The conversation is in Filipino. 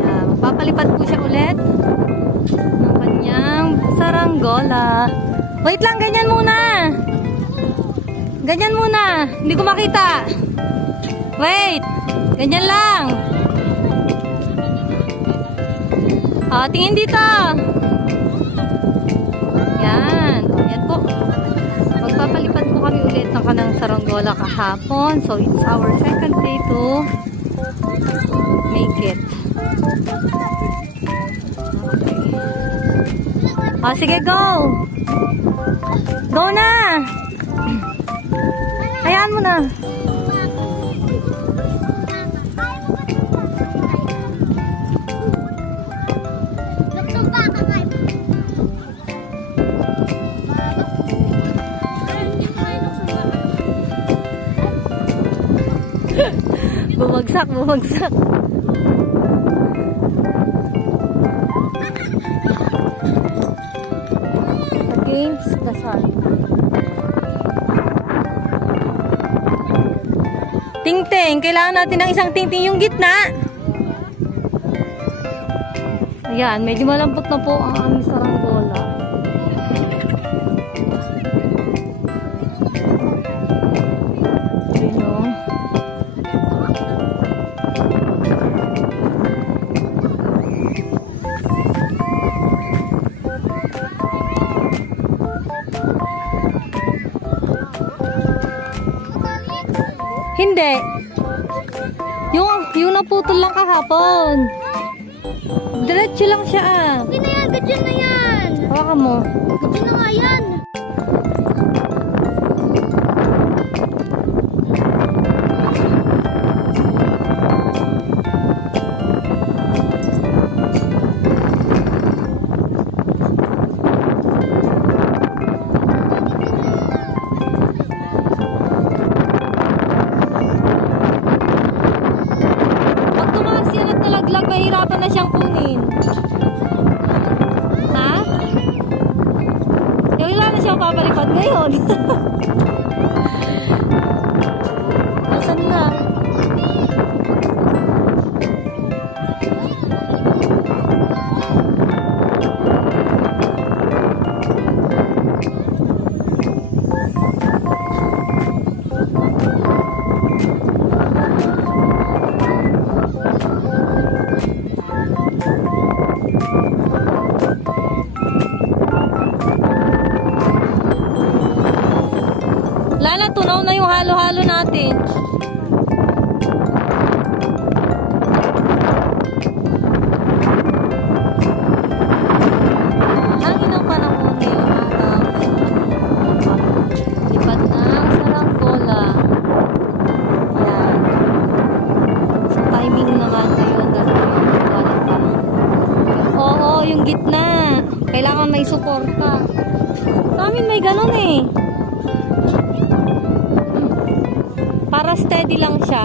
Yan, magpapalipad po siya ulit ng kanyang saranggola. Wait lang, ganyan muna. Ganyan muna. Hindi ko makita. Wait. Ganyan lang. Tingin dito. Yan. Yan po. Magpapalipad po kami ulit ng kanang saranggola kahapon. So, it's our second day to make it. Okay. Sige, go. Go na. Hayaan mo na. Bumagsak, bumagsak. Against the sun. Tingting, kailangan natin ng isang tingting yung gitna. Ayan, medyo malambot na po ang aming saranggola. Ayan o. Hindi. Yung naputol lang kahapon. Diretso lang siya ah. Hindi na yan, gadyan na yan. Hawakan mo. Gadyan na nga yan. Mahirapan na siyang kunin. Ha? Yung wala na siyang papalipad ngayon. Asan na? Lala, tunaw na yung halo-halo natin. Hangin ang panahon ngayong araw. Lipad ng saranggola. Yan. Sa timing naman ngayon. Oo, yung gitna. Kailangan may suporta. Sa amin may ganun eh. Para steady lang siya.